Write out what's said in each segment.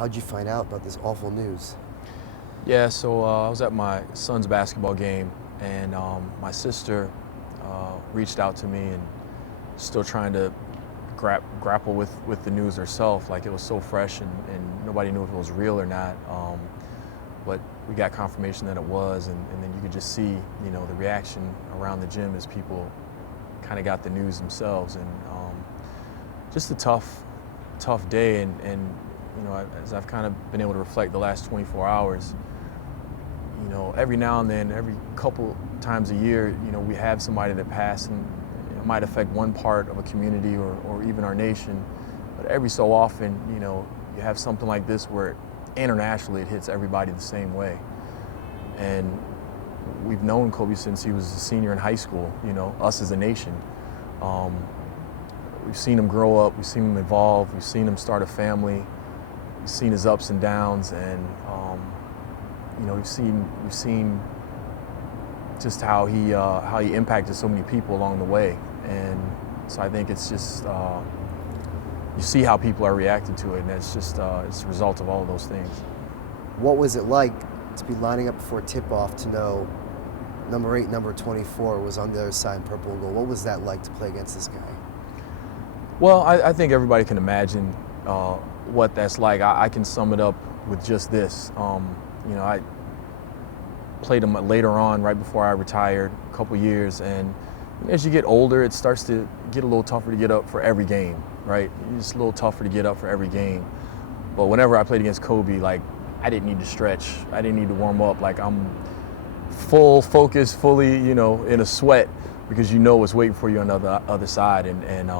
how'd you find out about this awful news? Yeah, so I was at my son's basketball game, and my sister reached out to me and still trying to grapple with the news herself. Like, it was so fresh, and nobody knew if it was real or not. But we got confirmation that it was, and then you could just see, the reaction around the gym as people kind of got the news themselves. And just a tough day. And as I've kind of been able to reflect the last 24 hours, every now and then, every couple times a year, we have somebody that passed, and it might affect one part of a community or even our nation. But every so often, you have something like this where internationally it hits everybody the same way. And we've known Kobe since he was a senior in high school, us as a nation. We've seen him grow up, we've seen him evolve, we've seen him start a family, we've seen his ups and downs, and we've seen just how he impacted so many people along the way. And so I think it's just you see how people are reacting to it, and it's just it's a result of all of those things. What was it like to be lining up before tip-off to know number 8, number 24 was on the other side in purple and gold? What was that like to play against this guy? Well, I think everybody can imagine what that's like. I can sum it up with just this. I played him later on, right before I retired, a couple years, and as you get older, it starts to get a little tougher to get up for every game, right? It's a little tougher to get up for every game. But whenever I played against Kobe, like, I didn't need to stretch. I didn't need to warm up. Like, I'm full focus, fully, in a sweat, because what's waiting for you on the other side. And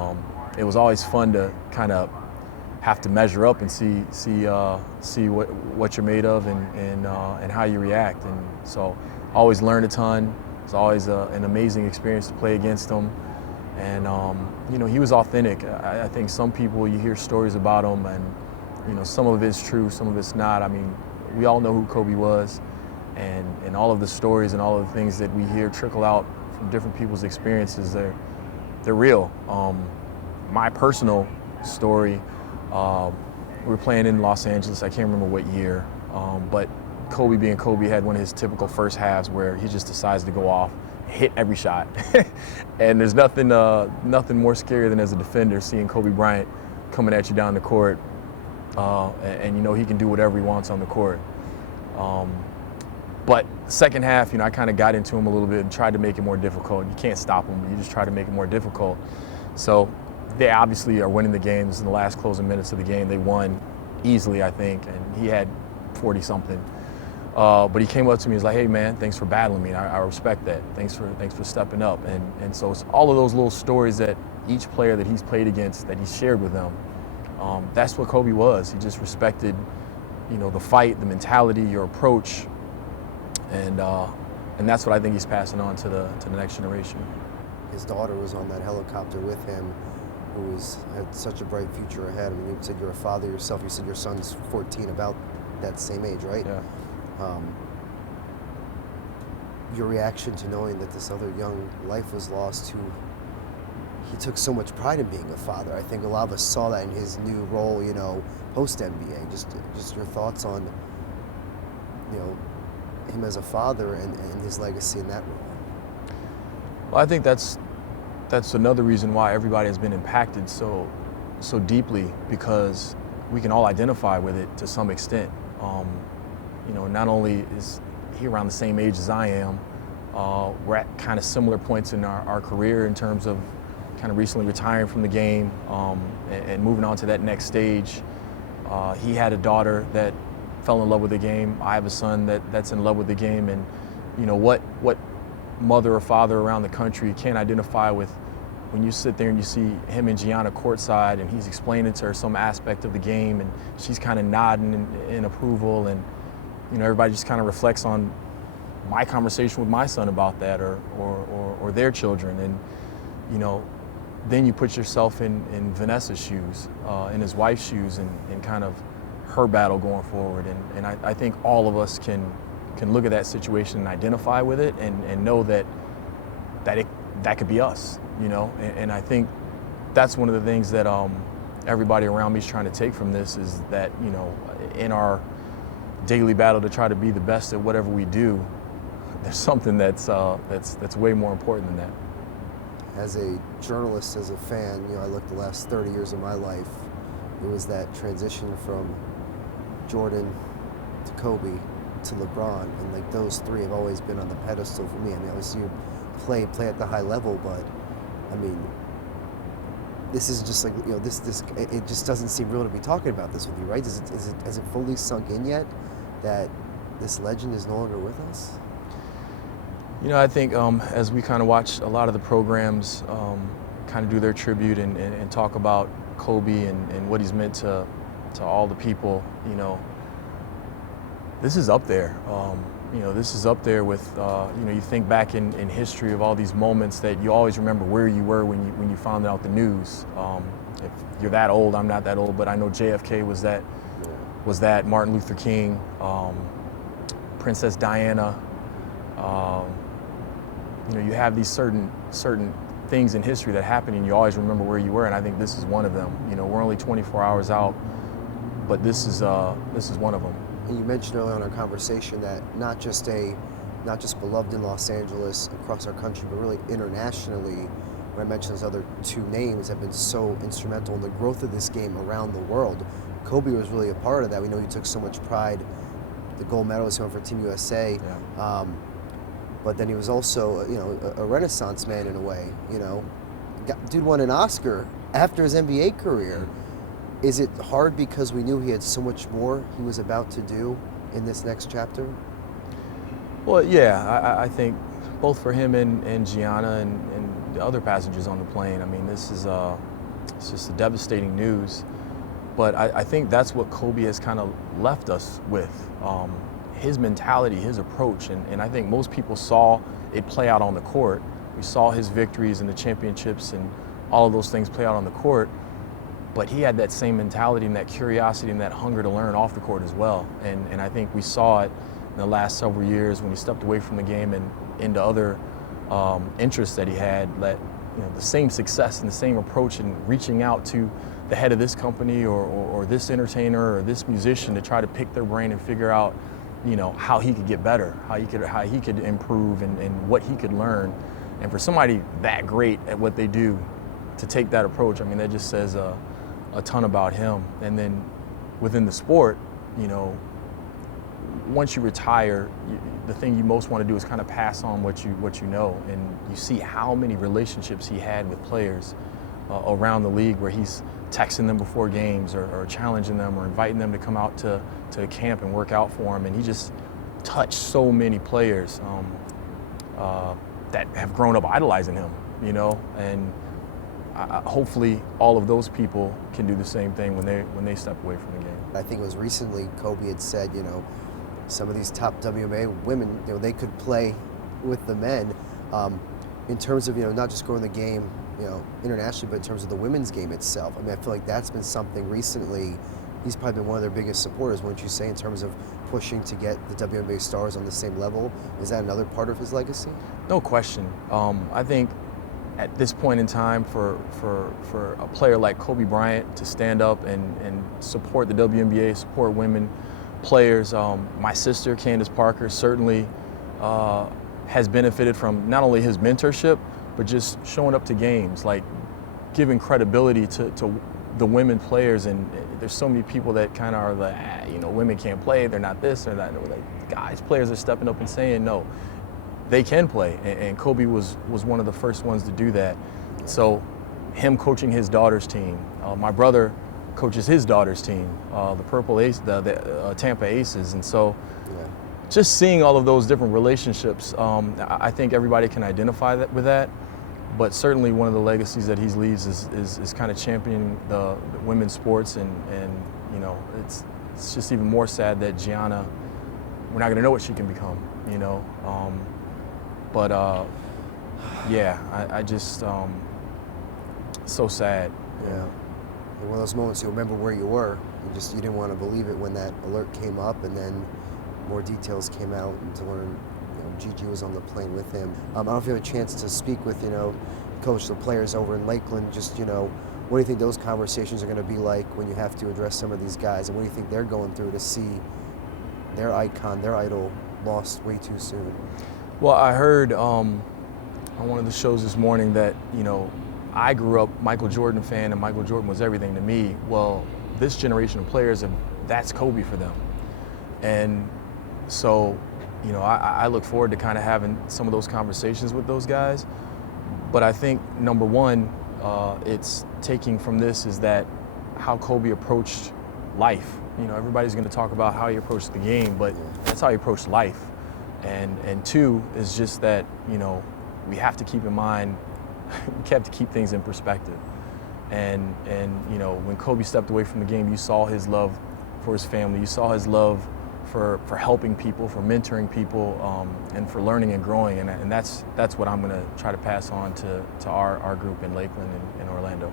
it was always fun to kind of have to measure up and see what you're made of and how you react. And so I always learned a ton. It's always an amazing experience to play against him. And he was authentic. I think some people, you hear stories about him, and some of it's true, some of it's not. I mean, we all know who Kobe was, and all of the stories and all of the things that we hear trickle out from different people's experiences, they're real. My personal story, we were playing in Los Angeles. I can't remember what year, but Kobe being Kobe had one of his typical first halves where he just decides to go off, hit every shot. And there's nothing more scary than, as a defender, seeing Kobe Bryant coming at you down the court, and he can do whatever he wants on the court. But second half, I kind of got into him a little bit and tried to make it more difficult. You can't stop him, you just try to make it more difficult. So they obviously are winning the games. In the last closing minutes of the game, they won easily, I think, and he had 40-something. But he came up to me, he's like, "Hey man, thanks for battling me. I respect that. Thanks for stepping up." And so it's all of those little stories that each player that he's played against, that he's shared with them. That's what Kobe was. He just respected, the fight, the mentality, your approach, and that's what I think he's passing on to the next generation. His daughter was on that helicopter with him, who had such a bright future ahead. I mean, you said you're a father yourself. You said your son's 14, about that same age, right? Yeah. Your reaction to knowing that this other young life was lost, he took so much pride in being a father. I think a lot of us saw that in his new role, post-NBA. Just your thoughts on, him as a father and his legacy in that role. Well, I think that's another reason why everybody has been impacted so deeply, because we can all identify with it to some extent. Not only is he around the same age as I am, we're at kind of similar points in our career in terms of kind of recently retiring from the game and moving on to that next stage. He had a daughter that fell in love with the game. I have a son that's in love with the game, and what mother or father around the country can't identify with when you sit there and you see him and Gianna courtside, and he's explaining to her some aspect of the game, and she's kind of nodding in approval, and everybody just kind of reflects on my conversation with my son about that, or their children, and then you put yourself in Vanessa's shoes, in his wife's shoes, and kind of her battle going forward, and I think all of us can look at that situation and identify with it, and know that could be us, and I think that's one of the things that everybody around me is trying to take from this is that, you know, in our daily battle to try to be the best at whatever we do, there's something that's way more important than that. As a journalist, as a fan, you know, I looked the last 30 years of my life. It was that transition from Jordan to Kobe to LeBron, and like those three have always been on the pedestal for me. I mean, obviously you play at the high level, but I mean, this is just like, you know, it just doesn't seem real to be talking about this with you, right? Has it fully sunk in yet that this legend is no longer with us? You know, I think as we kind of watch a lot of the programs kind of do their tribute and talk about Kobe and what he's meant to all the people, you know, this is up there. You know, this is up there with, you know, you think back in history of all these moments that you always remember where you were when you found out the news. If you're that old, I'm not that old, but I know JFK was that, Martin Luther King, Princess Diana. You know, you have these certain things in history that happen and you always remember where you were, and I think this is one of them. You know, we're only 24 hours out, but this is one of them. And you mentioned earlier in our conversation that not just beloved in Los Angeles, across our country, but really internationally. When I mentioned those other two names have been so instrumental in the growth of this game around the world. Kobe was really a part of that. We know he took so much pride. The gold medalist for Team USA. Yeah. But then he was also, you know, a renaissance man in a way. You know, dude won an Oscar after his NBA career. Is it hard because we knew he had so much more he was about to do in this next chapter? Well, yeah, I think both for him and Gianna and the other passengers on the plane. I mean, this is it's just a devastating news. But I think that's what Kobe has kind of left us with. His mentality, his approach, and I think most people saw it play out on the court. We saw his victories and the championships and all of those things play out on the court, but he had that same mentality and that curiosity and that hunger to learn off the court as well. And I think we saw it in the last several years when he stepped away from the game and into other interests that he had, that, you know, the same success and the same approach in reaching out to the head of this company or this entertainer or this musician to try to pick their brain and figure out, you know, how he could get better, how he could improve and what he could learn. And for somebody that great at what they do to take that approach, I mean, that just says a ton about him. And then within the sport, you know, once you retire, the thing you most want to do is kind of pass on what you know. And you see how many relationships he had with players around the league, where he's texting them before games or challenging them or inviting them to come out to camp and work out for him. And he just touched so many players that have grown up idolizing him, you know. And hopefully all of those people can do the same thing when they step away from the game. I think it was recently Kobe had said, you know, some of these top WNBA women, you know, they could play with the men. In terms of, you know, not just growing the game, you know, internationally, but in terms of the women's game itself. I mean, I feel like that's been something recently. He's probably been one of their biggest supporters, wouldn't you say, in terms of pushing to get the WNBA stars on the same level? Is that another part of his legacy? No question. I think at this point in time, for a player like Kobe Bryant to stand up and support the WNBA, support women players, my sister, Candace Parker, certainly has benefited from not only his mentorship, but just showing up to games, like giving credibility to the women players. And there's so many people that kind of are like, you know, women can't play, they're not this, they're not. Like, guys, players are stepping up and saying, no, they can play. And Kobe was one of the first ones to do that. So him coaching his daughter's team, my brother coaches his daughter's team, the Purple Ace, the Tampa Aces. And so just seeing all of those different relationships, I think everybody can identify with that. But certainly one of the legacies that he leaves is kind of championing the women's sports, and you know, it's just even more sad that Gianna, we're not going to know what she can become, you know. Yeah, I just so sad. Yeah. In one of those moments, you'll remember where you were. You didn't want to believe it when that alert came up, and then more details came out, and to learn, you know, Gigi was on the plane with him. I don't know if you had a chance to speak with, you know, coach the players over in Lakeland. Just, you know, What do you think those conversations are going to be like when you have to address some of these guys? And what do you think they're going through to see their icon, their idol, lost way too soon? Well, I heard on one of the shows this morning that, I grew up Michael Jordan fan and Michael Jordan was everything to me. Well, this generation of players, that's Kobe for them. And so, I look forward to kind of having some of those conversations with those guys. But I think, number one, it's taking from this is that how Kobe approached life. Everybody's going to talk about how he approached the game, but that's how he approached life. And two is just that, we have to keep in mind, we have to keep things in perspective. And when Kobe stepped away from the game, you saw his love for his family. You saw his love for helping people, for mentoring people, and for learning and growing. And that's what I'm going to try to pass on to our group in Lakeland and Orlando.